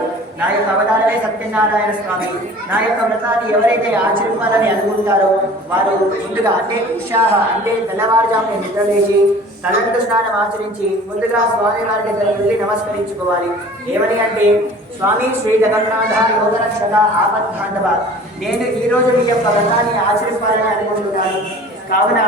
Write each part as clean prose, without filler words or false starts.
ఉంటారు. నా యొక్క అవతారమే సత్యనారాయణ స్వామి. నా యొక్క వ్రతాన్ని ఎవరైతే ఆచరించాలని అనుకుంటారో వారు ముందుగా అంటే ఉషాహ అంటే తెల్లవారుజామున నిద్రలేచి తలంటు స్నానం ఆచరించి ముందుగా స్వామి వారి దగ్గర వెళ్ళి నమస్కరించుకోవాలి. ఏమని అంటే, స్వామి శ్రీ జగన్నాథ యోగరక్షక ఆపద్బాంధవ, నేను ఈరోజు మీ యొక్క వ్రతాన్ని ఆచరించాలని అనుకుంటున్నాను. కావున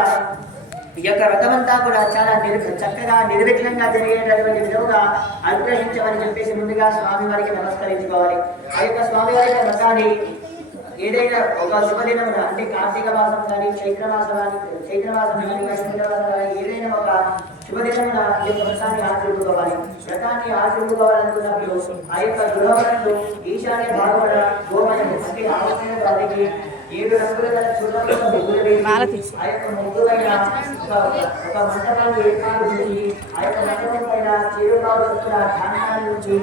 ఈ యొక్క వ్రతమంతా కూడా చాలా చక్కగా నిర్విఘ్నంగా జరిగేటటువంటి విధంగా అనుగ్రహించమని చెప్పేసి ముందుగా స్వామి వారికి నమస్కరించుకోవాలి. ఆ యొక్క స్వామి వారి వ్రతాన్ని ఏదైనా ఒక శుభదినమున అంటే కార్తీక మాసం కానీ చైత్రమాసం కానీ ఏదైనా ఒక శుభదినమున ఈ యొక్క వ్రతాన్ని ఆచరించుకోవాలి. వ్రతాన్ని ఆచరించుకోవాలనుకున్నప్పుడు ఆ యొక్క గృహములను ఈశాన్య భాగమున గోమయము అంటే ఆవరణ వారికి 7 రంగుల గల చూడములను ముగ్గులు వేసి ఆ యొక్క ముగ్గులైన ఒక మంటపాన్ని ఏర్పాటు చేసి ఆ యొక్క మంటపం పైన చిరుబాబు ధాన్యాన్ని ఉంచి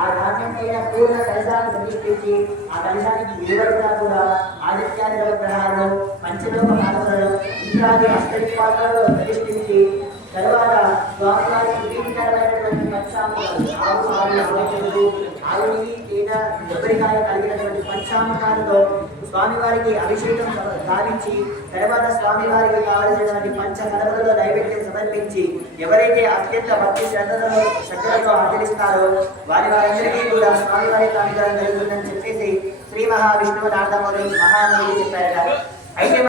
ఆ ధాన్యం పైన పూర్ణ కలశాన్ని ప్రతిష్ఠించి ఆ కలశానికి ఇరువైపులా కూడా ఆదిత్యాది గ్రహాలను పంచలోక పాత్రలను ఇంద్రాది అష్టదిక్పాత్రలను ప్రతిష్ఠించి తరువాత స్వామివారికి ప్రీతికరమైనటువంటి పంచామృతాలు ఆవు నెయ్యి తేనె కొబ్బరికాయ కలిగినటువంటి పంచామృతాలతో స్వామివారికి అభిషేకం గావించి తర్వాత స్వామివారికి కావలసినటువంటి పంచకలములతో నైవేద్యం సమర్పించి ఎవరైతే అత్యంత భక్తి శ్రద్ధలతో ఆచరిస్తారో వారందరికీ కూడా స్వామివారి అనుగ్రహం జరుగుతుందని చెప్పేసి శ్రీ మహావిష్ణువు నారదముని మహాముని చెప్పారట. అయితే